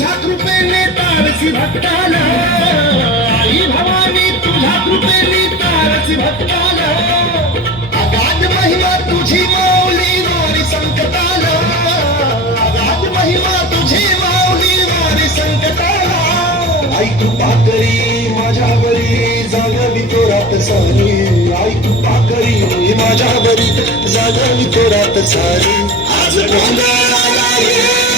तुझ्या कृपेने तारसी भक्ताला, आई भवानी तुझ्या कृपेने तारसी भक्ताला, अगाध महिमा तुझी माऊली वारी संकटाला, अगाध महिमा तुझी माऊली वारी संकटाला. आई कृपा करी माझ्यावरी जागवी तो रात सारी, आई कृपा करी माझ्यावरी जागवी तो रात सारी. आज गोंधळ आला ये